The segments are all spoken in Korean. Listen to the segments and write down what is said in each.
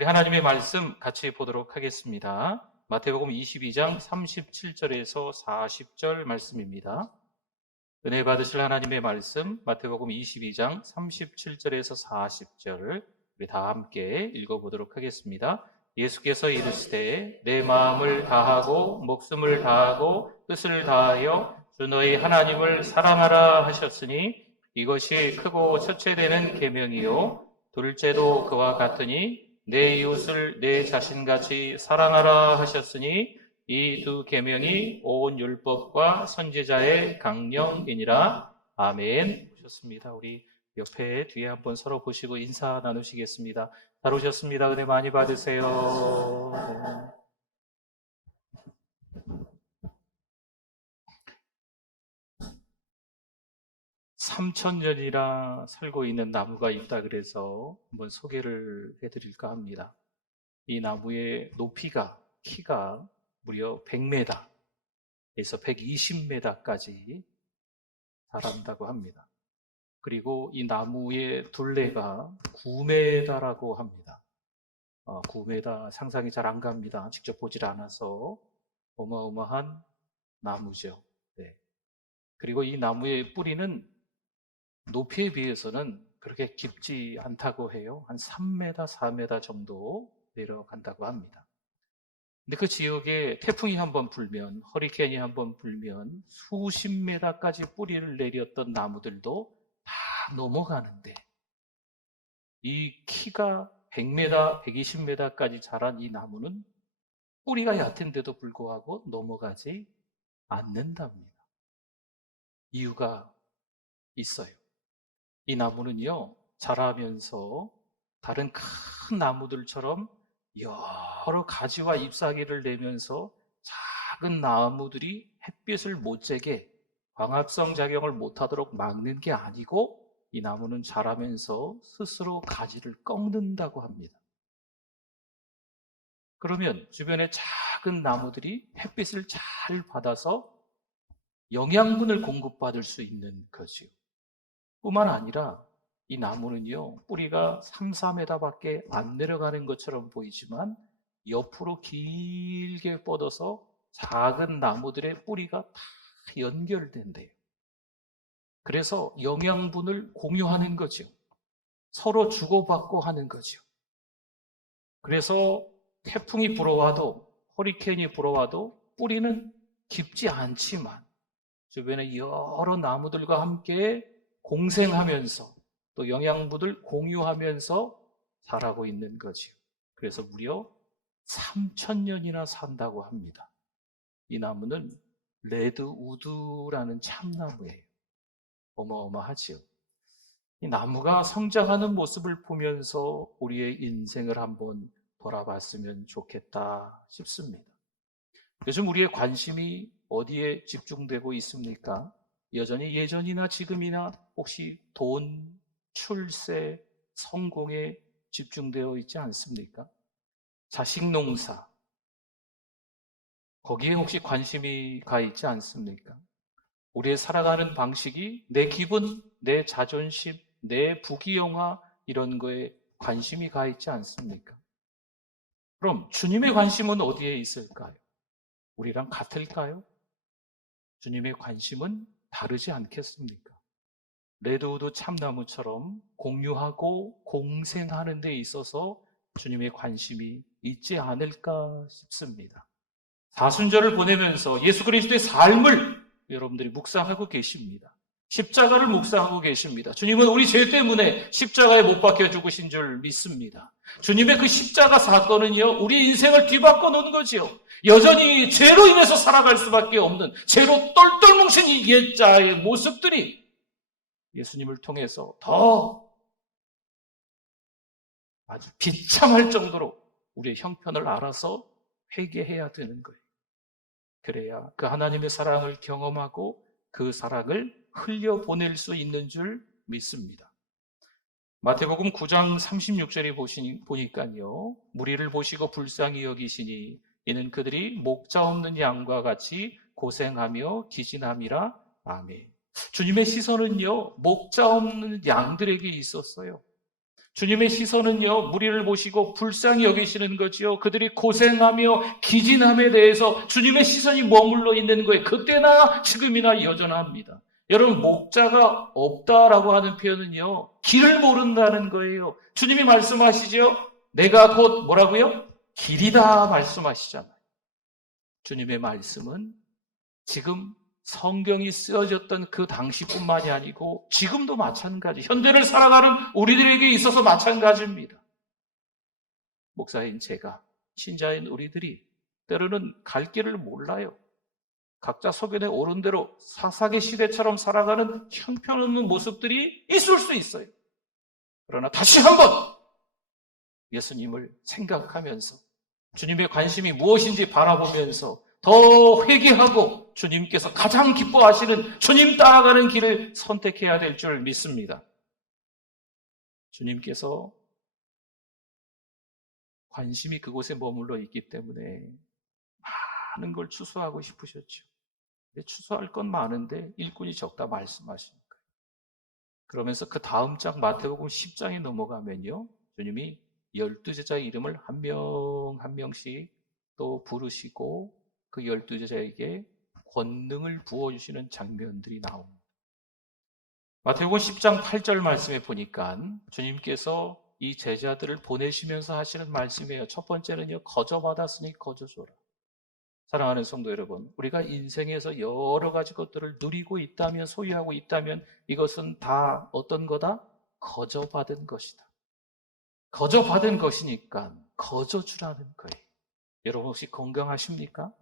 우리 하나님의 말씀 같이 보도록 하겠습니다. 마태복음 22장 37절에서 40절 말씀입니다. 은혜 받으실 하나님의 말씀 마태복음 22장 37절에서 40절을 우리 다 함께 읽어보도록 하겠습니다. 예수께서 이르시되 내 마음을 다하고 목숨을 다하고 뜻을 다하여 주 너희 하나님을 사랑하라 하셨으니 이것이 크고 첫째 되는 계명이요 둘째도 그와 같으니 내 이웃을 내 자신같이 사랑하라 하셨으니 이 두 계명이 온 율법과 선지자의 강령이니라. 아멘. 좋습니다. 우리 옆에 뒤에 한번 서로 보시고 인사 나누시겠습니다. 잘 오셨습니다. 은혜 많이 받으세요. 네. 3000년이나 살고 있는 나무가 있다 그래서 한번 소개를 해드릴까 합니다. 이 나무의 키가 무려 100m에서 120m까지 자란다고 합니다. 그리고 이 나무의 둘레가 9m라고 합니다. 9m 상상이 잘 안 갑니다. 직접 보질 않아서 어마어마한 나무죠. 네. 그리고 이 나무의 뿌리는 높이에 비해서는 그렇게 깊지 않다고 해요. 한 3m, 4m 정도 내려간다고 합니다. 근데 그 지역에 태풍이 한번 불면, 허리케인이 한번 불면 수십 메다까지 뿌리를 내렸던 나무들도 다 넘어가는데 이 키가 100m, 120m까지 자란 이 나무는 뿌리가 얕은데도 불구하고 넘어가지 않는답니다. 이유가 있어요. 이 나무는요, 자라면서 다른 큰 나무들처럼 여러 가지와 잎사귀를 내면서 작은 나무들이 햇빛을 못 쬐게 광합성 작용을 못하도록 막는 게 아니고 이 나무는 자라면서 스스로 가지를 꺾는다고 합니다. 그러면 주변의 작은 나무들이 햇빛을 잘 받아서 영양분을 공급받을 수 있는 거지요. 뿐만 아니라 이 나무는요, 뿌리가 3, 4m밖에 안 내려가는 것처럼 보이지만 옆으로 길게 뻗어서 작은 나무들의 뿌리가 다 연결된대요. 그래서 영양분을 공유하는 거죠. 서로 주고받고 하는 거죠. 그래서 태풍이 불어와도, 허리케인이 불어와도 뿌리는 깊지 않지만 주변에 여러 나무들과 함께 공생하면서 또 영양분을 공유하면서 자라고 있는 거지요. 그래서 무려 3000년이나 산다고 합니다. 이 나무는 레드우드라는 참나무예요. 어마어마하지요. 이 나무가 성장하는 모습을 보면서 우리의 인생을 한번 돌아봤으면 좋겠다 싶습니다. 요즘 우리의 관심이 어디에 집중되고 있습니까? 여전히 예전이나 지금이나 혹시 돈, 출세, 성공에 집중되어 있지 않습니까? 자식 농사, 거기에 혹시 관심이 가 있지 않습니까? 우리의 살아가는 방식이 내 기분, 내 자존심, 내 부귀영화 이런 거에 관심이 가 있지 않습니까? 그럼 주님의 관심은 어디에 있을까요? 우리랑 같을까요? 주님의 관심은 다르지 않겠습니까? 레드우드 참나무처럼 공유하고 공생하는 데 있어서 주님의 관심이 있지 않을까 싶습니다. 사순절을 보내면서 예수 그리스도의 삶을 여러분들이 묵상하고 계십니다. 십자가를 묵상하고 계십니다. 주님은 우리 죄 때문에 십자가에 못 박혀 죽으신 줄 믿습니다. 주님의 그 십자가 사건은요, 우리 인생을 뒤바꿔 놓은 거지요. 여전히 죄로 인해서 살아갈 수밖에 없는 죄로 똘똘 뭉친 이 옛자의 모습들이 예수님을 통해서 더 아주 비참할 정도로 우리의 형편을 알아서 회개해야 되는 거예요. 그래야 그 하나님의 사랑을 경험하고 그 사랑을 흘려보낼 수 있는 줄 믿습니다. 마태복음 9장 36절에 보니까요, 무리를 보시고 불쌍히 여기시니 이는 그들이 목자 없는 양과 같이 고생하며 기진함이라. 아멘. 주님의 시선은요, 목자 없는 양들에게 있었어요. 주님의 시선은요, 무리를 보시고 불쌍히 여기시는 거지요. 그들이 고생하며 기진함에 대해서 주님의 시선이 머물러 있는 거예요. 그때나 지금이나 여전합니다. 여러분, 목자가 없다라고 하는 표현은요, 길을 모른다는 거예요. 주님이 말씀하시죠. 내가 곧 뭐라고요? 길이다 말씀하시잖아요. 주님의 말씀은 지금 성경이 쓰여졌던 그 당시뿐만이 아니고 지금도 마찬가지, 현대를 살아가는 우리들에게 있어서 마찬가지입니다. 목사인 제가, 신자인 우리들이 때로는 갈 길을 몰라요. 각자 소견에 오른 대로 사사기 시대처럼 살아가는 형편없는 모습들이 있을 수 있어요. 그러나 다시 한번 예수님을 생각하면서 주님의 관심이 무엇인지 바라보면서 더 회개하고 주님께서 가장 기뻐하시는 주님 따라가는 길을 선택해야 될 줄 믿습니다. 주님께서 관심이 그곳에 머물러 있기 때문에 많은 걸 추수하고 싶으셨죠. 근데 추수할 건 많은데 일꾼이 적다 말씀하시니까. 그러면서 그 다음 장 마태복음 10장에 넘어가면요, 주님이 12제자의 이름을 한 명 한 명씩 또 부르시고 그 12제자에게 권능을 부어주시는 장면들이 나옵니다. 마태복음 10장 8절 말씀에 보니까 주님께서 이 제자들을 보내시면서 하시는 말씀이에요. 첫 번째는요, 거저받았으니 거저줘라. 사랑하는 성도 여러분, 우리가 인생에서 여러 가지 것들을 누리고 있다면, 소유하고 있다면 이것은 다 어떤 거다? 거저받은 것이다. 거저받은 것이니까 거저주라는 거예요. 여러분 혹시 건강하십니까?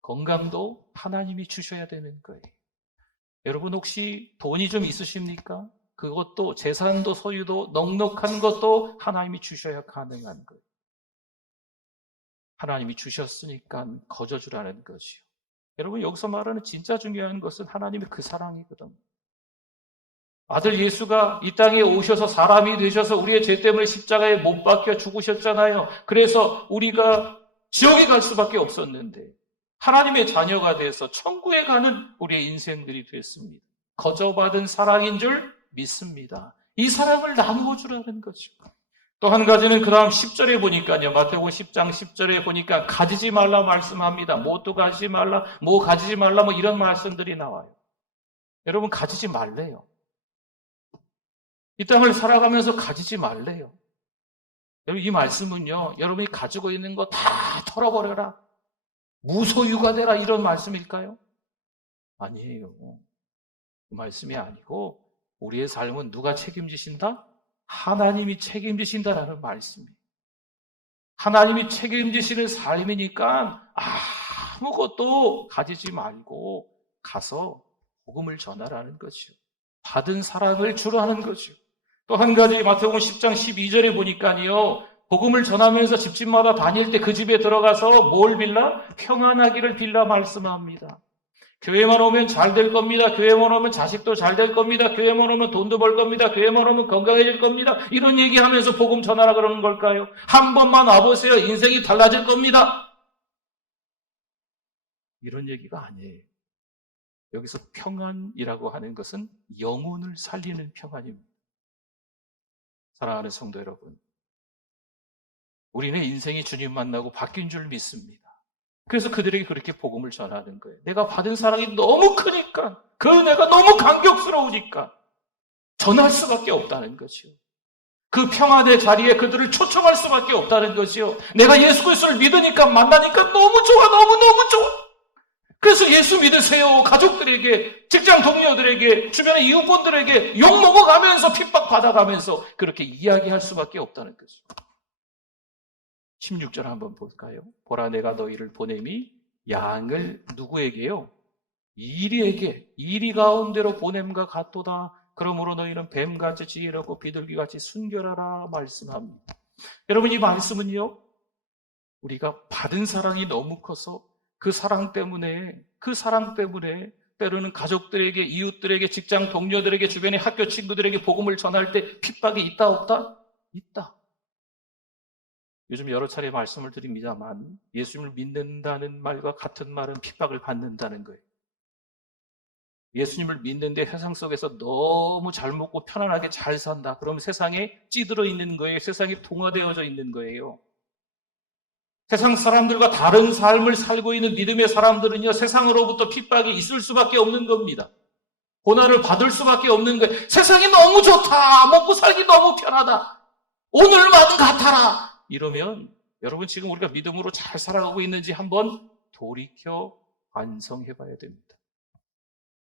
건강도 하나님이 주셔야 되는 거예요. 여러분 혹시 돈이 좀 있으십니까? 그것도 재산도 소유도 넉넉한 것도 하나님이 주셔야 가능한 거예요. 하나님이 주셨으니까 거저주라는 것이요. 여러분 여기서 말하는 진짜 중요한 것은 하나님의 그 사랑이거든요. 아들 예수가 이 땅에 오셔서 사람이 되셔서 우리의 죄 때문에 십자가에 못 박혀 죽으셨잖아요. 그래서 우리가 지옥에 갈 수밖에 없었는데 하나님의 자녀가 돼서 천국에 가는 우리의 인생들이 됐습니다. 거저받은 사랑인 줄 믿습니다. 이 사랑을 나누어 주라는 거죠. 또 한 가지는 그 다음 10절에 보니까요. 마태복음 10장 10절에 보니까 가지지 말라 말씀합니다. 뭣도 가지지 말라, 뭐 가지지 말라, 뭐 이런 말씀들이 나와요. 여러분 가지지 말래요. 이 땅을 살아가면서 가지지 말래요. 여러분 이 말씀은요, 여러분이 가지고 있는 거 다 털어버려라, 무소유가 되라, 이런 말씀일까요? 아니에요. 그 말씀이 아니고 우리의 삶은 누가 책임지신다? 하나님이 책임지신다라는 말씀이에요. 하나님이 책임지시는 삶이니까 아무것도 가지지 말고 가서 복음을 전하라는 거죠. 받은 사랑을 주라는 거죠. 또 한 가지 마태복음 10장 12절에 보니까요, 복음을 전하면서 집집마다 다닐 때 그 집에 들어가서 뭘 빌라? 평안하기를 빌라 말씀합니다. 교회만 오면 잘 될 겁니다. 교회만 오면 자식도 잘 될 겁니다. 교회만 오면 돈도 벌 겁니다. 교회만 오면 건강해질 겁니다. 이런 얘기하면서 복음 전하라 그러는 걸까요? 한 번만 와보세요. 인생이 달라질 겁니다. 이런 얘기가 아니에요. 여기서 평안이라고 하는 것은 영혼을 살리는 평안입니다. 사랑하는 성도 여러분, 우리는 인생이 주님 만나고 바뀐 줄 믿습니다. 그래서 그들에게 그렇게 복음을 전하는 거예요. 내가 받은 사랑이 너무 크니까, 그 은혜가 너무 감격스러우니까 전할 수밖에 없다는 거죠. 그 평안의 자리에 그들을 초청할 수밖에 없다는 거죠. 내가 예수 그리스도를 믿으니까, 만나니까 너무 좋아, 너무너무 좋아. 그래서 예수 믿으세요. 가족들에게, 직장 동료들에게, 주변의 이웃분들에게 욕먹어가면서 핍박받아가면서 그렇게 이야기할 수밖에 없다는 거죠. 16절 한번 볼까요? 보라 내가 너희를 보냄이 양을 누구에게요? 이리에게, 이리 가운데로 보냄과 같도다. 그러므로 너희는 뱀같이 지혜롭고 비둘기같이 순결하라 말씀합니다. 여러분 이 말씀은요, 우리가 받은 사랑이 너무 커서 그 사랑 때문에 때로는 가족들에게, 이웃들에게, 직장 동료들에게, 주변의 학교 친구들에게 복음을 전할 때 핍박이 있다 없다? 있다. 요즘 여러 차례 말씀을 드립니다만 예수님을 믿는다는 말과 같은 말은 핍박을 받는다는 거예요. 예수님을 믿는데 세상 속에서 너무 잘 먹고 편안하게 잘 산다. 그러면 세상에 찌들어 있는 거예요. 세상에 동화되어져 있는 거예요. 세상 사람들과 다른 삶을 살고 있는 믿음의 사람들은요, 세상으로부터 핍박이 있을 수밖에 없는 겁니다. 고난을 받을 수밖에 없는 거예요. 세상이 너무 좋다. 먹고 살기 너무 편하다. 오늘만 같아라. 이러면 여러분 지금 우리가 믿음으로 잘 살아가고 있는지 한번 돌이켜 반성해 봐야 됩니다.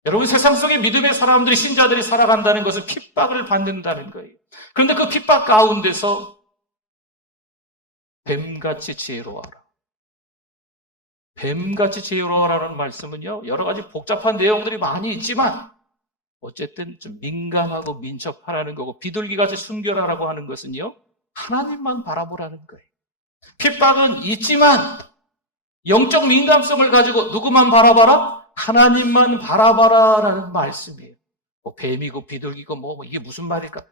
여러분 세상 속에 믿음의 사람들이 신자들이 살아간다는 것은 핍박을 받는다는 거예요. 그런데 그 핍박 가운데서 뱀같이 지혜로워하라. 뱀같이 지혜로워하라는 말씀은요, 여러 가지 복잡한 내용들이 많이 있지만 어쨌든 좀 민감하고 민첩하라는 거고, 비둘기같이 순결하라고 하는 것은요, 하나님만 바라보라는 거예요. 핍박은 있지만 영적 민감성을 가지고 누구만 바라봐라? 하나님만 바라봐라라는 말씀이에요. 뭐 뱀이고 비둘기고 뭐 이게 무슨 말일까?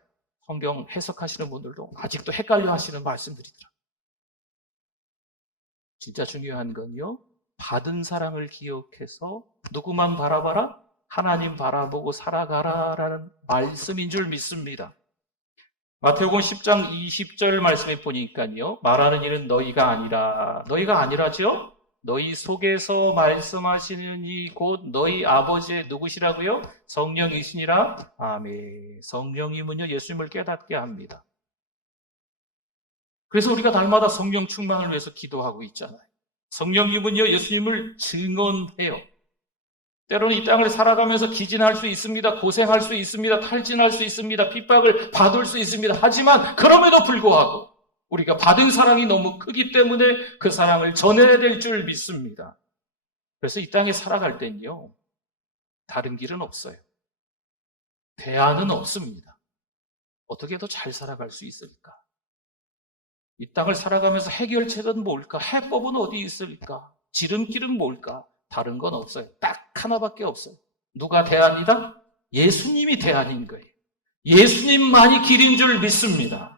성경 해석하시는 분들도 아직도 헷갈려 하시는 말씀들이더라. 진짜 중요한 건요, 받은 사랑을 기억해서 누구만 바라봐라? 하나님 바라보고 살아가라라는 말씀인 줄 믿습니다. 마태복음 10장 20절 말씀에 보니까요, 말하는 이는 너희가 아니라죠? 너희 속에서 말씀하시는 이 곧 너희 아버지의 누구시라고요? 성령이시니라. 아멘. 성령이면요, 예수님을 깨닫게 합니다. 그래서 우리가 날마다 성령 충만을 위해서 기도하고 있잖아요. 성령님은요, 예수님을 증언해요. 때로는 이 땅을 살아가면서 기진할 수 있습니다. 고생할 수 있습니다. 탈진할 수 있습니다. 핍박을 받을 수 있습니다. 하지만 그럼에도 불구하고 우리가 받은 사랑이 너무 크기 때문에 그 사랑을 전해야 될 줄 믿습니다. 그래서 이 땅에 살아갈 땐요, 다른 길은 없어요. 대안은 없습니다. 어떻게 더 잘 살아갈 수 있을까? 이 땅을 살아가면서 해결책은 뭘까? 해법은 어디 있을까? 지름길은 뭘까? 다른 건 없어요. 딱 하나밖에 없어요. 누가 대안이다? 예수님이 대안인 거예요. 예수님만이 길인 줄 믿습니다.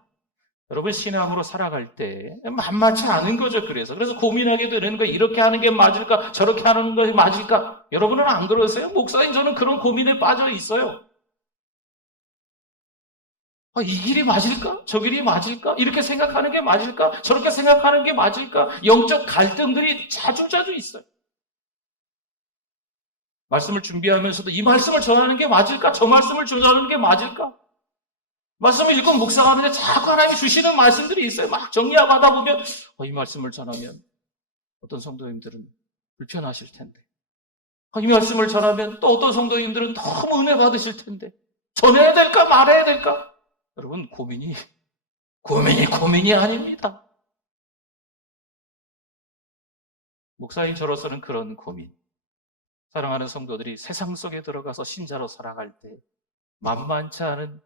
여러분 신앙으로 살아갈 때 만만치 않은 거죠. 그래서 고민하게 되는 거예요. 이렇게 하는 게 맞을까? 저렇게 하는 게 맞을까? 여러분은 안 그러세요? 목사님, 저는 그런 고민에 빠져 있어요. 이 길이 맞을까? 저 길이 맞을까? 이렇게 생각하는 게 맞을까? 저렇게 생각하는 게 맞을까? 영적 갈등들이 자주자주 있어요. 말씀을 준비하면서도 이 말씀을 전하는 게 맞을까? 저 말씀을 전하는 게 맞을까? 말씀을 읽고 묵상하는데 자꾸 하나님이 주시는 말씀들이 있어요. 막 정리하다 보면 이 말씀을 전하면 어떤 성도님들은 불편하실 텐데, 이 말씀을 전하면 또 어떤 성도님들은 너무 은혜 받으실 텐데, 전해야 될까 말해야 될까? 여러분 고민이 아닙니다. 목사님 저로서는 그런 고민, 사랑하는 성도들이 세상 속에 들어가서 신자로 살아갈 때 만만치 않은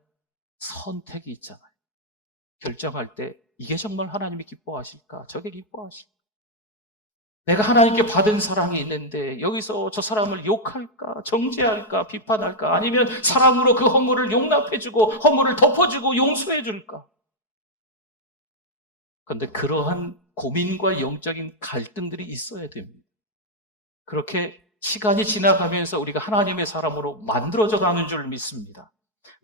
선택이 있잖아요. 결정할 때 이게 정말 하나님이 기뻐하실까? 저게 기뻐하실까? 내가 하나님께 받은 사랑이 있는데 여기서 저 사람을 욕할까? 정죄할까? 비판할까? 아니면 사랑으로 그 허물을 용납해주고 허물을 덮어주고 용서해줄까? 그런데 그러한 고민과 영적인 갈등들이 있어야 됩니다. 그렇게 시간이 지나가면서 우리가 하나님의 사람으로 만들어져 가는 줄 믿습니다.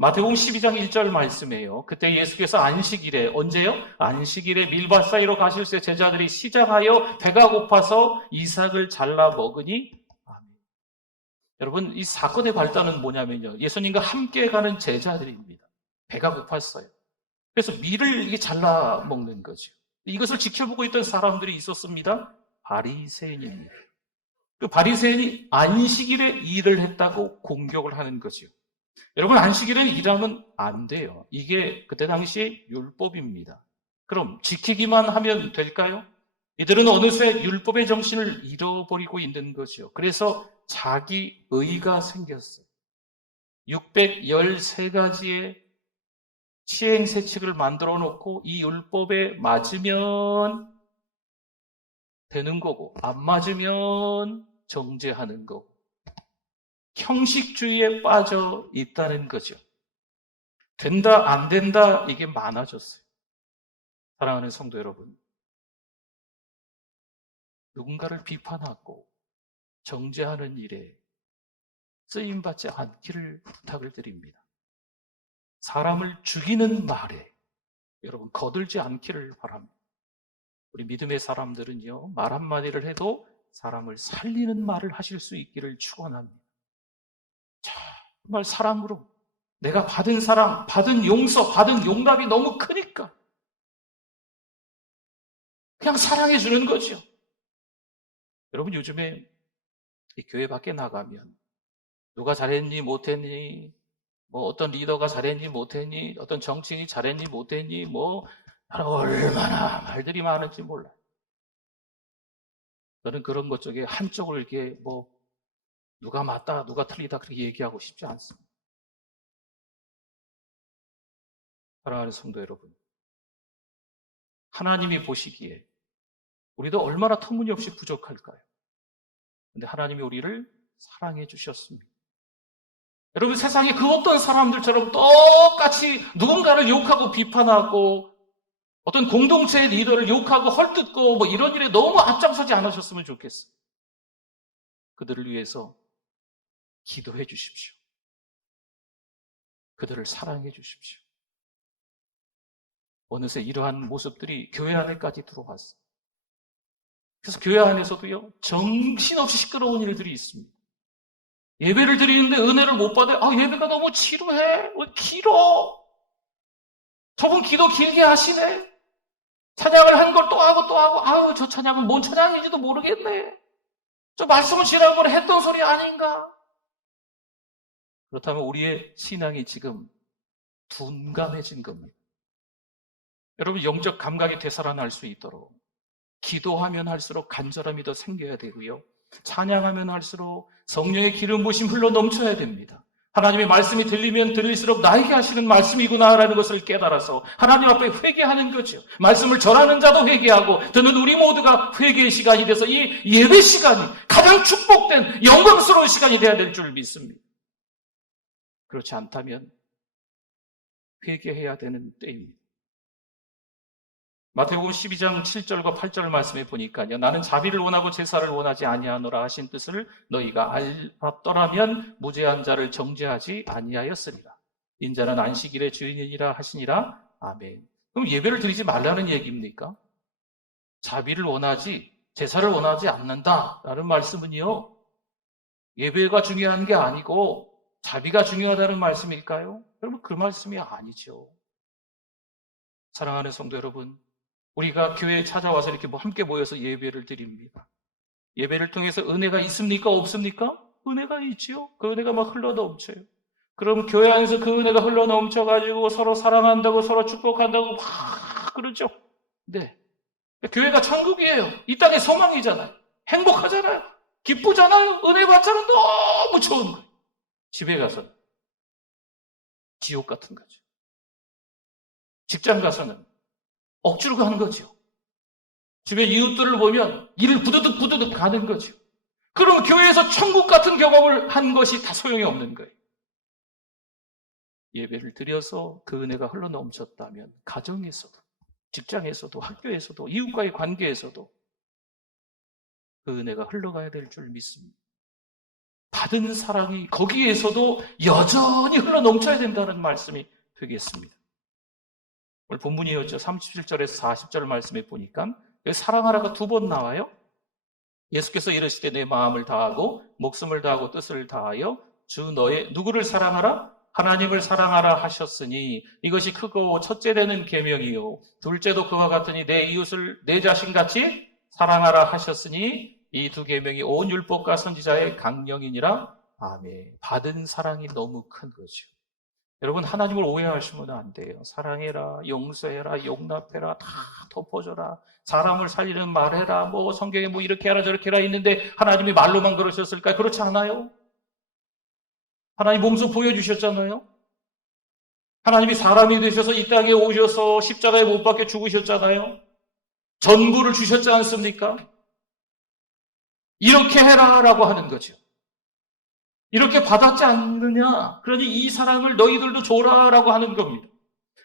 마태복음 12장 1절 말씀이에요. 그때 예수께서 안식일에, 언제요? 안식일에 밀밭 사이로 가실 때 제자들이 시장하여 배가 고파서 이삭을 잘라 먹으니, 아멘. 여러분 이 사건의 발단은 뭐냐면요, 예수님과 함께 가는 제자들입니다. 배가 고팠어요. 그래서 밀을 이게 잘라 먹는 거죠. 이것을 지켜보고 있던 사람들이 있었습니다. 바리새인입니다. 그 바리새인이 안식일에 일을 했다고 공격을 하는 거죠. 여러분 안식일에 일하면 안 돼요. 이게 그때 당시 율법입니다. 그럼 지키기만 하면 될까요? 이들은 어느새 율법의 정신을 잃어버리고 있는 거죠. 그래서 자기 의가 생겼어요. 613가지의 시행세칙을 만들어 놓고 이 율법에 맞으면 되는 거고 안 맞으면 정죄하는 거고, 형식주의에 빠져 있다는 거죠. 된다 안 된다 이게 많아졌어요. 사랑하는 성도 여러분, 누군가를 비판하고 정죄하는 일에 쓰임받지 않기를 부탁을 드립니다. 사람을 죽이는 말에 여러분 거들지 않기를 바랍니다. 우리 믿음의 사람들은요, 말 한마디를 해도 사람을 살리는 말을 하실 수 있기를 축원합니다. 정말 사랑으로 내가 받은 사랑, 받은 용서, 받은 용납이 너무 크니까 그냥 사랑해 주는 거죠. 여러분 요즘에 이 교회 밖에 나가면 누가 잘했니 못했니, 뭐 어떤 리더가 잘했니 못했니, 어떤 정치인이 잘했니 못했니, 뭐 얼마나 말들이 많은지 몰라요. 저는 그런 것 쪽에 한쪽을 이렇게 뭐 누가 맞다 누가 틀리다 그렇게 얘기하고 싶지 않습니다. 사랑하는 성도 여러분, 하나님이 보시기에 우리도 얼마나 터무니없이 부족할까요? 근데 하나님이 우리를 사랑해 주셨습니다. 여러분 세상에 그 어떤 사람들처럼 똑같이 누군가를 욕하고 비판하고 어떤 공동체의 리더를 욕하고 헐뜯고 뭐 이런 일에 너무 앞장서지 않으셨으면 좋겠어요. 그들을 위해서 기도해 주십시오. 그들을 사랑해 주십시오. 어느새 이러한 모습들이 교회 안에까지 들어왔어요. 그래서 교회 안에서도요, 정신없이 시끄러운 일들이 있습니다. 예배를 드리는데 은혜를 못 받아요. 예배가 너무 지루해. 왜 길어? 저분 기도 길게 하시네. 찬양을 한 걸 또 하고 또 하고, 저 찬양은 뭔 찬양인지도 모르겠네. 저 말씀을 지난번에 했던 소리 아닌가? 그렇다면 우리의 신앙이 지금 둔감해진 겁니다. 여러분 영적 감각이 되살아날 수 있도록 기도하면 할수록 간절함이 더 생겨야 되고요. 찬양하면 할수록 성령의 기름 부으심 흘러 넘쳐야 됩니다. 하나님의 말씀이 들리면 들릴수록 나에게 하시는 말씀이구나라는 것을 깨달아서 하나님 앞에 회개하는 거죠. 말씀을 전하는 자도 회개하고 듣는 우리 모두가 회개의 시간이 돼서 이 예배 시간이 가장 축복된 영광스러운 시간이 되어야 될 줄 믿습니다. 그렇지 않다면 회개해야 되는 때입니다. 마태복음 12장 7절과 8절 말씀에 보니까요. 나는 자비를 원하고 제사를 원하지 아니하노라 하신 뜻을 너희가 알았더라면 무죄한 자를 정죄하지 아니하였으리라. 인자는 안식일의 주인이니라 하시니라. 아멘. 그럼 예배를 드리지 말라는 얘기입니까? 자비를 원하지 제사를 원하지 않는다라는 말씀은요. 예배가 중요한 게 아니고 자비가 중요하다는 말씀일까요? 여러분 그 말씀이 아니죠. 사랑하는 성도 여러분, 우리가 교회에 찾아와서 이렇게 함께 모여서 예배를 드립니다. 예배를 통해서 은혜가 있습니까? 없습니까? 은혜가 있지요. 그 은혜가 막 흘러넘쳐요. 그럼 교회 안에서 그 은혜가 흘러넘쳐가지고 서로 사랑한다고 서로 축복한다고 막 그러죠. 네. 교회가 천국이에요. 이 땅의 소망이잖아요. 행복하잖아요. 기쁘잖아요. 은혜 받자는 너무 좋은 거예요. 집에 가서 지옥 같은 거죠. 직장 가서는 억지로 가는 거죠. 집에 이웃들을 보면 이를 부드득 가는 거죠. 그럼 교회에서 천국 같은 경험을 한 것이 다 소용이 없는 거예요. 예배를 드려서 그 은혜가 흘러넘쳤다면 가정에서도 직장에서도 학교에서도 이웃과의 관계에서도 그 은혜가 흘러가야 될 줄 믿습니다. 받은 사랑이 거기에서도 여전히 흘러넘쳐야 된다는 말씀이 되겠습니다. 오늘 본문이었죠. 37절에서 40절 말씀에 보니까 여기 사랑하라가 2번 나와요. 예수께서 이르시되 내 마음을 다하고 목숨을 다하고 뜻을 다하여 주 너의 누구를 사랑하라? 하나님을 사랑하라 하셨으니 이것이 크고 첫째 되는 계명이요 둘째도 그와 같으니 내 이웃을 내 자신같이 사랑하라 하셨으니 이 2 계명이 온 율법과 선지자의 강령이니라. 아멘. 받은 사랑이 너무 큰 거죠. 여러분 하나님을 오해하시면 안 돼요. 사랑해라, 용서해라, 용납해라, 다 덮어줘라, 사람을 살리는 말해라, 뭐 성경에 뭐 이렇게 해라 저렇게 해라 있는데 하나님이 말로만 그러셨을까요? 그렇지 않아요. 하나님 몸소 보여주셨잖아요. 하나님이 사람이 되셔서 이 땅에 오셔서 십자가에 못 박혀 죽으셨잖아요. 전부를 주셨지 않습니까? 이렇게 해라라고 하는 거죠. 이렇게 받았지 않느냐? 그러니 이 사랑을 너희들도 줘라라고 하는 겁니다.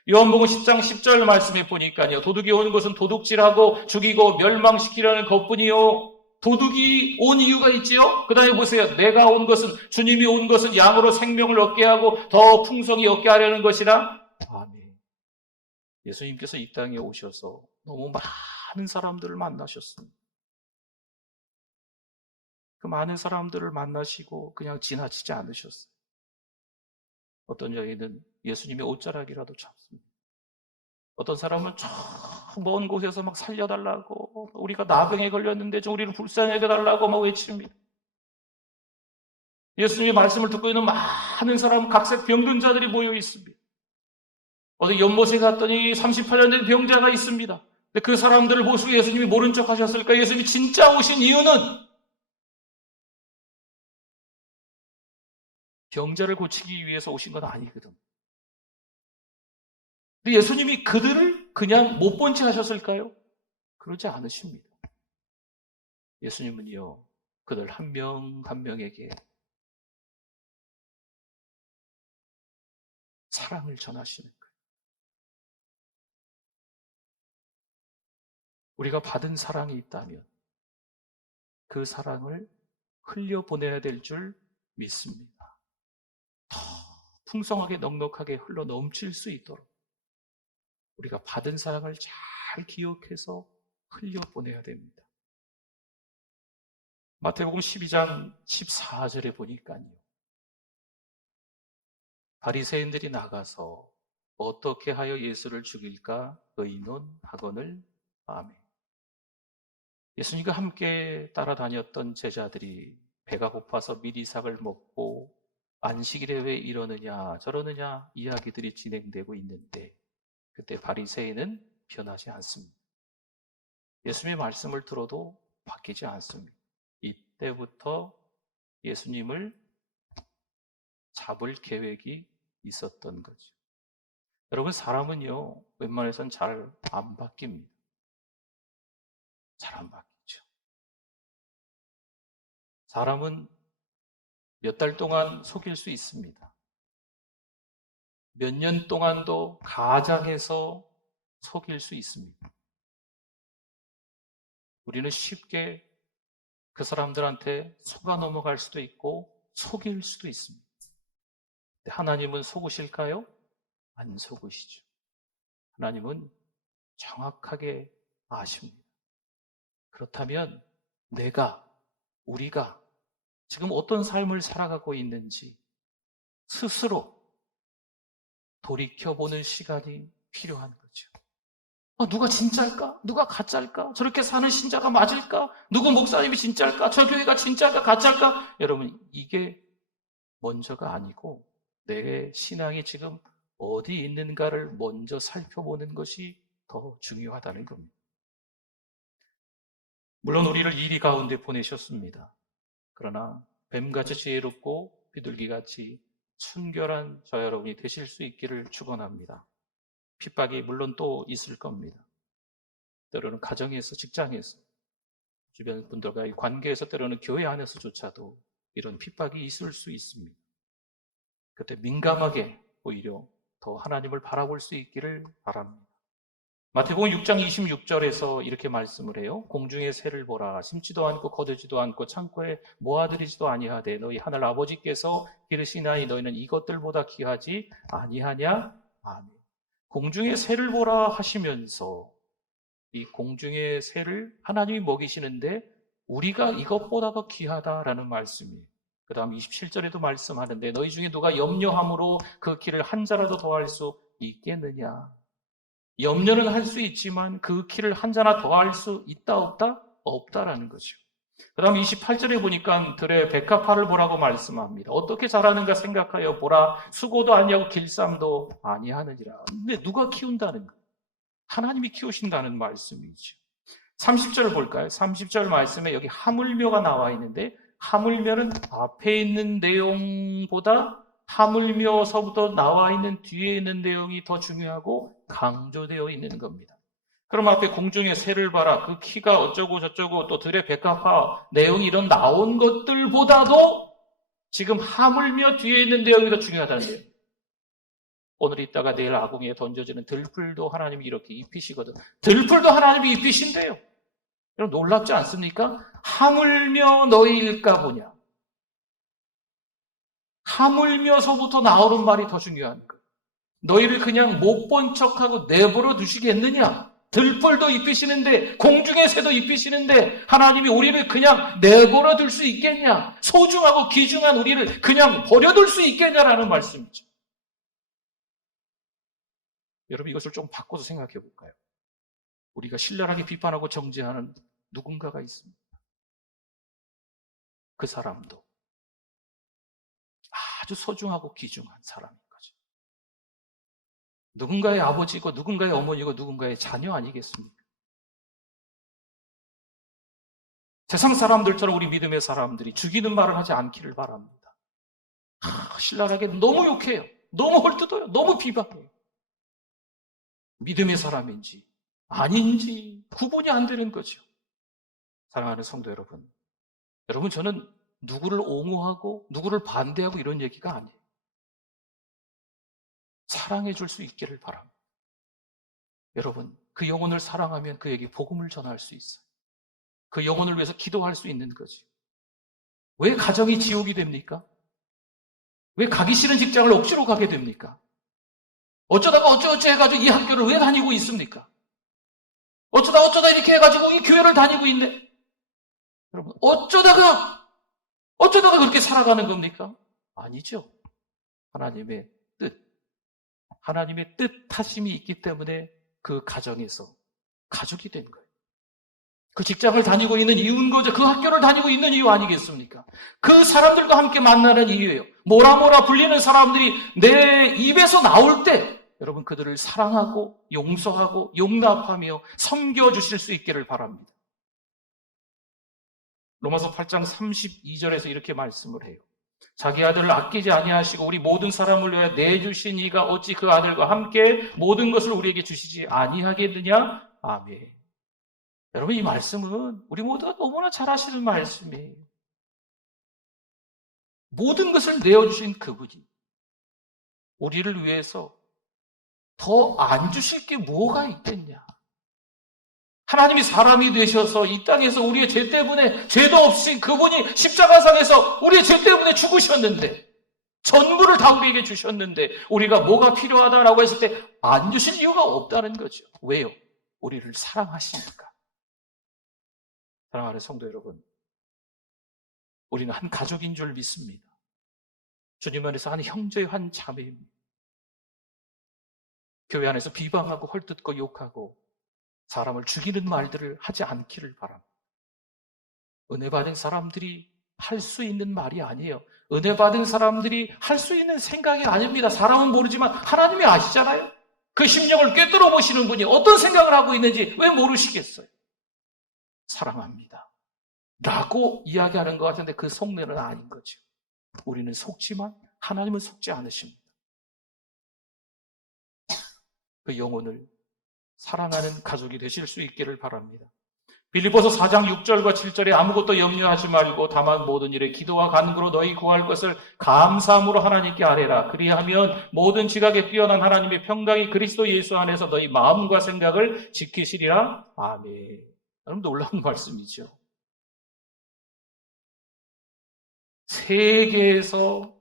요한복음 10장 10절 말씀에 보니까요. 도둑이 오는 것은 도둑질하고 죽이고 멸망시키려는 것뿐이요. 도둑이 온 이유가 있지요? 그 다음에 보세요. 내가 온 것은, 주님이 온 것은 양으로 생명을 얻게 하고 더 풍성히 얻게 하려는 것이라. 아멘. 예수님께서 이 땅에 오셔서 너무 많은 사람들을 만나셨습니다. 그 많은 사람들을 만나시고 그냥 지나치지 않으셨어요. 어떤 여인은 예수님의 옷자락이라도 잡습니다. 어떤 사람은 저 먼 곳에서 막 살려달라고, 우리가 나병에 걸렸는데 좀 우리를 불쌍히 여겨달라고 막 외칩니다. 예수님의 말씀을 듣고 있는 많은 사람, 각색 병든자들이 모여 있습니다. 어디 연못에 갔더니 38년 된 병자가 있습니다. 근데 그 사람들을 보시고 예수님이 모른 척 하셨을까? 예수님이 진짜 오신 이유는 병자를 고치기 위해서 오신 건 아니거든. 근데 예수님이 그들을 그냥 못 본 채 하셨을까요? 그러지 않으십니다. 예수님은요, 그들 한 명 한 명에게 사랑을 전하시는 거예요. 우리가 받은 사랑이 있다면 그 사랑을 흘려보내야 될 줄 믿습니다. 더 풍성하게 넉넉하게 흘러 넘칠 수 있도록 우리가 받은 사랑을 잘 기억해서 흘려보내야 됩니다. 마태복음 12장 14절에 보니까요, 바리새인들이 나가서 어떻게 하여 예수를 죽일까 의논하거늘. 아멘. 예수님과 함께 따라다녔던 제자들이 배가 고파서 미리삭을 먹고 안식일에 왜 이러느냐 저러느냐 이야기들이 진행되고 있는데, 그때 바리새인은 변하지 않습니다. 예수님의 말씀을 들어도 바뀌지 않습니다. 이때부터 예수님을 잡을 계획이 있었던 거죠. 여러분, 사람은요, 웬만해선 잘 안 바뀝니다. 잘 안 바뀌죠. 사람은 몇 달 동안 속일 수 있습니다. 몇 년 동안도 가장해서 속일 수 있습니다. 우리는 쉽게 그 사람들한테 속아 넘어갈 수도 있고 속일 수도 있습니다. 하나님은 속으실까요? 안 속으시죠. 하나님은 정확하게 아십니다. 그렇다면 우리가 지금 어떤 삶을 살아가고 있는지 스스로 돌이켜보는 시간이 필요한 거죠. 누가 진짜일까? 누가 가짜일까? 저렇게 사는 신자가 맞을까? 누구 목사님이 진짜일까? 저 교회가 진짜일까? 가짜일까? 여러분, 이게 먼저가 아니고 내 신앙이 지금 어디 있는가를 먼저 살펴보는 것이 더 중요하다는 겁니다. 물론 우리를 이리 가운데 보내셨습니다. 그러나 뱀같이 지혜롭고 비둘기같이 순결한 저 여러분이 되실 수 있기를 축원합니다. 핍박이 물론 또 있을 겁니다. 때로는 가정에서, 직장에서, 주변 분들과의 관계에서, 때로는 교회 안에서조차도 이런 핍박이 있을 수 있습니다. 그때 민감하게 오히려 더 하나님을 바라볼 수 있기를 바랍니다. 마태복음 6장 26절에서 이렇게 말씀을 해요. 공중의 새를 보라. 심지도 않고 거두지도 않고 창고에 모아들이지도 아니하되 너희 하늘 아버지께서 기르시나니 너희는 이것들보다 귀하지 아니하냐? 아멘. 공중의 새를 보라 하시면서 이 공중의 새를 하나님이 먹이시는데 우리가 이것보다 더 귀하다라는 말씀이에요. 그 다음 27절에도 말씀하는데 너희 중에 누가 염려함으로 그 길을 한 자라도 더할 수 있겠느냐? 염려는 할 수 있지만 그 키를 한 자나 더 할 수 있다 없다? 없다라는 거죠. 그 다음 28절에 보니까 들의 백합화를 보라고 말씀합니다. 어떻게 자라는가 생각하여 보라. 수고도 아니하고 길쌈도 아니하느니라. 근데 누가 키운다는 거? 하나님이 키우신다는 말씀이죠. 30절을 볼까요? 30절 말씀에 여기 하물며가 나와 있는데 하물며는 앞에 있는 내용보다 하물며서부터 나와 있는 뒤에 있는 내용이 더 중요하고 강조되어 있는 겁니다. 그럼 앞에 공중의 새를 봐라. 그 키가 어쩌고 저쩌고 또 들의 백합화 내용이 이런 나온 것들보다도 지금 하물며 뒤에 있는 내용이 더 중요하다는 거예요. 오늘 있다가 내일 아궁이에 던져지는 들풀도 하나님이 이렇게 입히시거든. 들풀도 하나님이 입히신대요. 여러분 놀랍지 않습니까? 하물며 너희일까 보냐. 하물며서부터 나오는 말이 더 중요한 거예요. 너희를 그냥 못 본 척하고 내버려 두시겠느냐? 들불도 입히시는데, 공중의 새도 입히시는데 하나님이 우리를 그냥 내버려 둘 수 있겠냐? 소중하고 귀중한 우리를 그냥 버려둘 수 있겠냐라는 말씀이죠. 여러분 이것을 좀 바꿔서 생각해 볼까요? 우리가 신랄하게 비판하고 정죄하는 누군가가 있습니다. 그 사람도 아주 소중하고 귀중한 사람인 거죠. 누군가의 아버지고 누군가의 어머니고 누군가의 자녀 아니겠습니까? 세상 사람들처럼 우리 믿음의 사람들이 죽이는 말을 하지 않기를 바랍니다. 신랄하게 너무 욕해요. 너무 헐뜯어요. 너무 비방해요. 믿음의 사람인지 아닌지 구분이 안 되는 거죠. 사랑하는 성도 여러분, 저는 누구를 옹호하고 누구를 반대하고 이런 얘기가 아니에요. 사랑해 줄 수 있기를 바랍니다. 여러분, 그 영혼을 사랑하면 그에게 복음을 전할 수 있어요. 그 영혼을 위해서 기도할 수 있는 거지. 왜 가정이 지옥이 됩니까? 왜 가기 싫은 직장을 억지로 가게 됩니까? 어쩌다가 어쩌어쩌 해가지고 이 학교를 왜 다니고 있습니까? 어쩌다 이렇게 해가지고 이 교회를 다니고 있네. 여러분, 어쩌다가 그렇게 살아가는 겁니까? 아니죠. 하나님의 뜻하심이 있기 때문에 그 가정에서 가족이 된 거예요. 그 직장을 다니고 있는 이유인 거죠. 그 학교를 다니고 있는 이유 아니겠습니까? 그 사람들과 함께 만나는 이유예요. 뭐라 불리는 사람들이 내 입에서 나올 때 여러분 그들을 사랑하고 용서하고 용납하며 섬겨주실 수 있기를 바랍니다. 로마서 8장 32절에서 이렇게 말씀을 해요. 자기 아들을 아끼지 아니하시고 우리 모든 사람을 위하여 내주신 이가 어찌 그 아들과 함께 모든 것을 우리에게 주시지 아니하겠느냐? 아멘. 여러분 이 말씀은 우리 모두가 너무나 잘 아시는 말씀이에요. 모든 것을 내어주신 그분이 우리를 위해서 더 안 주실 게 뭐가 있겠냐? 하나님이 사람이 되셔서 이 땅에서 우리의 죄 때문에 죄도 없이 그분이 십자가상에서 우리의 죄 때문에 죽으셨는데 전부를 다 우리에게 주셨는데 우리가 뭐가 필요하다라고 했을 때 안 주실 이유가 없다는 거죠. 왜요? 우리를 사랑하시니까. 사랑하는 성도 여러분, 우리는 한 가족인 줄 믿습니다. 주님 안에서 한 형제, 한 자매입니다. 교회 안에서 비방하고 헐뜯고 욕하고 사람을 죽이는 말들을 하지 않기를 바랍니다. 은혜 받은 사람들이 할 수 있는 말이 아니에요. 은혜 받은 사람들이 할 수 있는 생각이 아닙니다. 사람은 모르지만 하나님이 아시잖아요. 그 심령을 꿰뚫어 보시는 분이 어떤 생각을 하고 있는지 왜 모르시겠어요? 사랑합니다. 라고 이야기하는 것 같은데 그 속내는 아닌 거죠. 우리는 속지만 하나님은 속지 않으십니다. 그 영혼을 사랑하는 가족이 되실 수 있기를 바랍니다. 빌립보서 4장 6절과 7절에 아무것도 염려하지 말고 다만 모든 일에 기도와 간구로 너희 구할 것을 감사함으로 하나님께 아뢰라. 그리하면 모든 지각에 뛰어난 하나님의 평강이 그리스도 예수 안에서 너희 마음과 생각을 지키시리라. 아멘. 여러분 놀라운 말씀이죠. 세계에서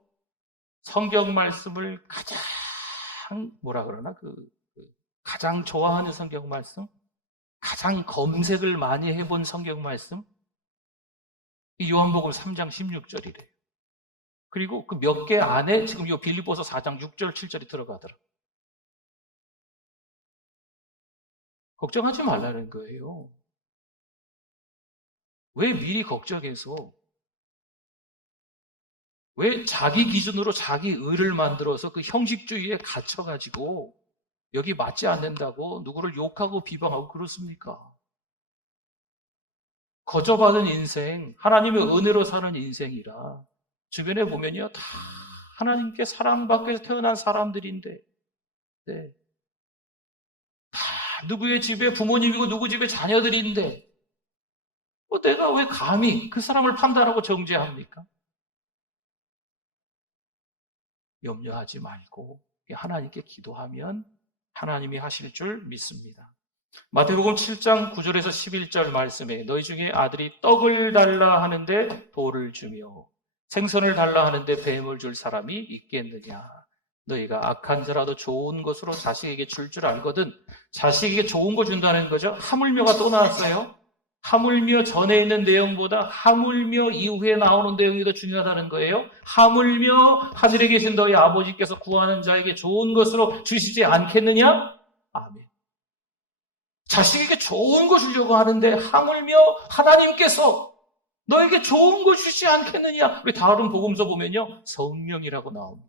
성경 말씀을 가장 가장 좋아하는 성경 말씀, 가장 검색을 많이 해본 성경 말씀, 이 요한복음 3장 16절이래요. 그리고 그 몇 개 안에 지금 이 빌립보서 4장 6절, 7절이 들어가더라고요. 걱정하지 말라는 거예요. 왜 미리 걱정해서 왜 자기 기준으로 자기 의를 만들어서 그 형식주의에 갇혀가지고 여기 맞지 않는다고 누구를 욕하고 비방하고 그렇습니까? 거저받은 인생, 하나님의 은혜로 사는 인생이라 주변에 보면요 다 하나님께 사랑받기 위해서 태어난 사람들인데 네. 다 누구의 집에 부모님이고 누구 집에 자녀들인데 내가 왜 감히 그 사람을 판단하고 정죄합니까? 염려하지 말고 하나님께 기도하면 하나님이 하실 줄 믿습니다. 마태복음 7장 9절에서 11절 말씀에 너희 중에 아들이 떡을 달라 하는데 돌을 주며 생선을 달라 하는데 뱀을 줄 사람이 있겠느냐. 너희가 악한 자라도 좋은 것으로 자식에게 줄 줄 알거든. 자식에게 좋은 거 준다는 거죠. 하물며가 또 나왔어요. 하물며 전에 있는 내용보다 하물며 이후에 나오는 내용이 더 중요하다는 거예요. 하물며 하늘에 계신 너희 아버지께서 구하는 자에게 좋은 것으로 주시지 않겠느냐? 아멘. 자식에게 좋은 거 주려고 하는데 하물며 하나님께서 너에게 좋은 거 주시지 않겠느냐? 우리 다른 복음서 보면요. 성령이라고 나옵니다.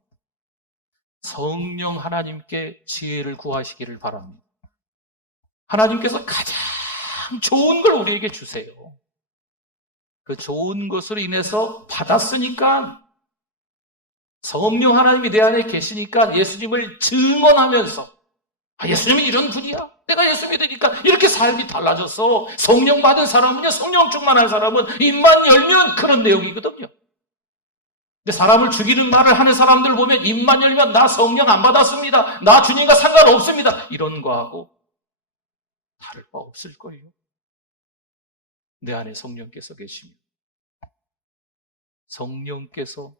성령 하나님께 지혜를 구하시기를 바랍니다. 하나님께서 가장 좋은 걸 우리에게 주세요. 그 좋은 것으로 인해서 받았으니까 성령 하나님이 내 안에 계시니까 예수님을 증언하면서 예수님이 이런 분이야. 내가 예수 믿으니까 이렇게 삶이 달라졌어. 성령 받은 사람은요, 성령 충만한 사람은 입만 열면 그런 내용이거든요. 근데 사람을 죽이는 말을 하는 사람들 보면 입만 열면 나 성령 안 받았습니다. 나 주님과 상관없습니다. 이런 거하고 다를 바 없을 거예요. 내 안에 성령께서 계시면 성령께서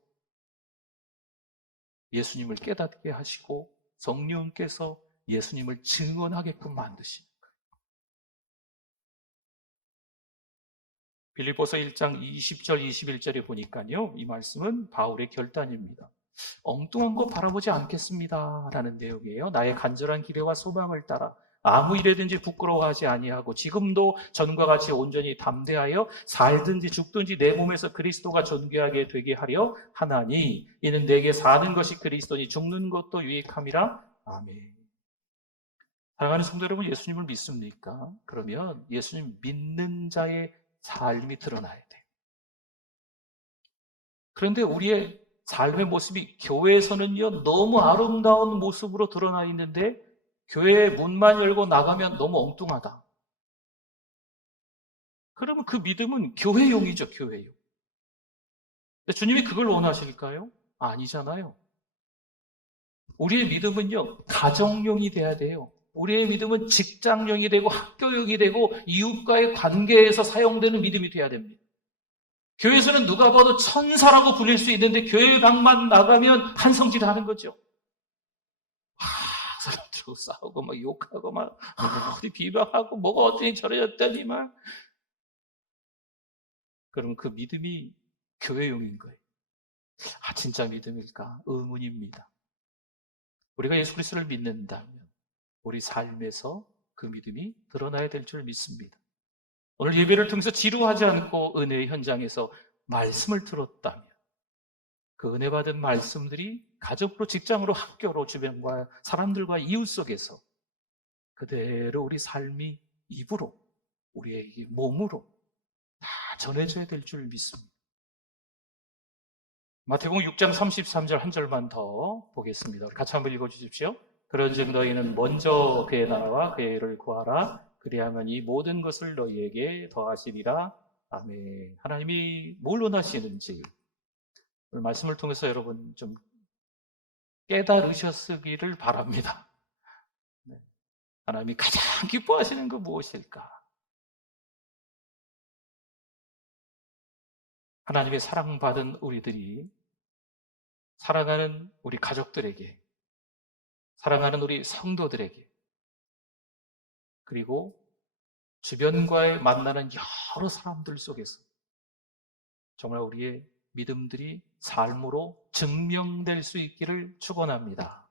예수님을 깨닫게 하시고 성령께서 예수님을 증언하게끔 만드시는 거예요. 빌립보서 1장 20절 21절에 보니까요. 이 말씀은 바울의 결단입니다. 엉뚱한 거 바라보지 않겠습니다 라는 내용이에요. 나의 간절한 기대와 소망을 따라 아무 일에든지 부끄러워하지 아니하고 지금도 전과 같이 온전히 담대하여 살든지 죽든지 내 몸에서 그리스도가 존귀하게 되게 하려 하나니 이는 내게 사는 것이 그리스도니 죽는 것도 유익함이라. 아멘. 사랑하는 성도 여러분, 예수님을 믿습니까? 그러면 예수님 믿는 자의 삶이 드러나야 돼요. 그런데 우리의 삶의 모습이 교회에서는요, 너무 아름다운 모습으로 드러나 있는데 교회 문만 열고 나가면 너무 엉뚱하다. 그러면 그 믿음은 교회용이죠, 교회용. 근데 주님이 그걸 원하실까요? 아니잖아요. 우리의 믿음은요, 가정용이 돼야 돼요. 우리의 믿음은 직장용이 되고 학교용이 되고 이웃과의 관계에서 사용되는 믿음이 돼야 됩니다. 교회에서는 누가 봐도 천사라고 불릴 수 있는데 교회 방만 나가면 한성질 하는 거죠. 사람들하고 싸우고 막 욕하고 막 어디 비방하고 뭐가 어쩌니 저러였더니 막. 그러면 그 믿음이 교회용인 거예요. 진짜 믿음일까? 의문입니다. 우리가 예수 그리스도를 믿는다면 우리 삶에서 그 믿음이 드러나야 될 줄 믿습니다. 오늘 예배를 통해서 지루하지 않고 은혜의 현장에서 말씀을 들었다면 그 은혜 받은 말씀들이 가정으로, 직장으로, 학교로, 주변과 사람들과 이웃 속에서 그대로 우리 삶이 입으로, 우리의 몸으로 다 전해져야 될 줄 믿습니다. 마태복음 6장 33절 한 절만 더 보겠습니다. 같이 한번 읽어주십시오. 그런즉 너희는 먼저 그의 나라와 그의 의를 구하라. 그리하면 이 모든 것을 너희에게 더하시리라. 아멘. 하나님이 뭘 원하시는지 오늘 말씀을 통해서 여러분 좀 깨달으셨기를 바랍니다. 하나님이 가장 기뻐하시는 거 무엇일까? 하나님의 사랑받은 우리들이 사랑하는 우리 가족들에게, 사랑하는 우리 성도들에게, 그리고 주변과의 만나는 여러 사람들 속에서 정말 우리의 믿음들이 삶으로 증명될 수 있기를 축원합니다.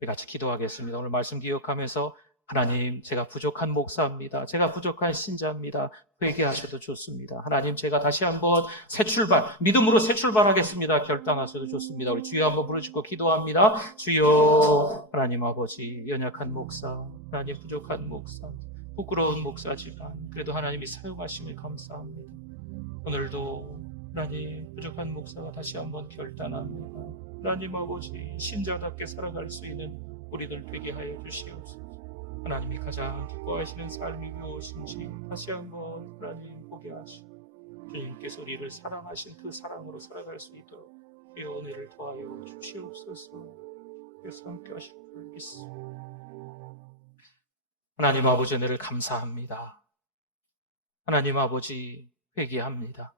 우리 같이 기도하겠습니다. 오늘 말씀 기억하면서 하나님, 제가 부족한 목사입니다. 제가 부족한 신자입니다. 회개하셔도 좋습니다. 하나님, 제가 다시 한번 새 출발, 믿음으로 새 출발하겠습니다. 결단하셔도 좋습니다. 우리 주여 한번 부르짖고 기도합니다. 주여, 하나님 아버지, 연약한 목사, 하나님 부족한 목사, 부끄러운 목사지만 그래도 하나님이 사용하심을 감사합니다. 오늘도 하나님 부족한 목사가 다시 한번 결단합니다. 하나님 아버지, 신자답게 살아갈 수 있는 우리들 되게 하여 주시옵소서. 하나님이 가장 기뻐하시는 삶이 무엇인지 다시 한번 하나님 보게 하시고 주님께서 우리를 사랑하신 그 사랑으로 살아갈 수 있도록 주의 은혜를 더하여 주시옵소서. 그래서 함께 하실 줄 믿습니다. 하나님 아버지 은혜를 감사합니다. 하나님 아버지 회개합니다.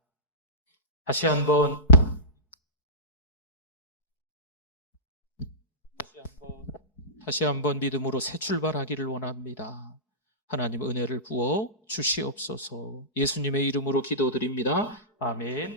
다시 한번 믿음으로 새 출발하기를 원합니다. 하나님 은혜를 부어 주시옵소서. 예수님의 이름으로 기도드립니다. 아멘.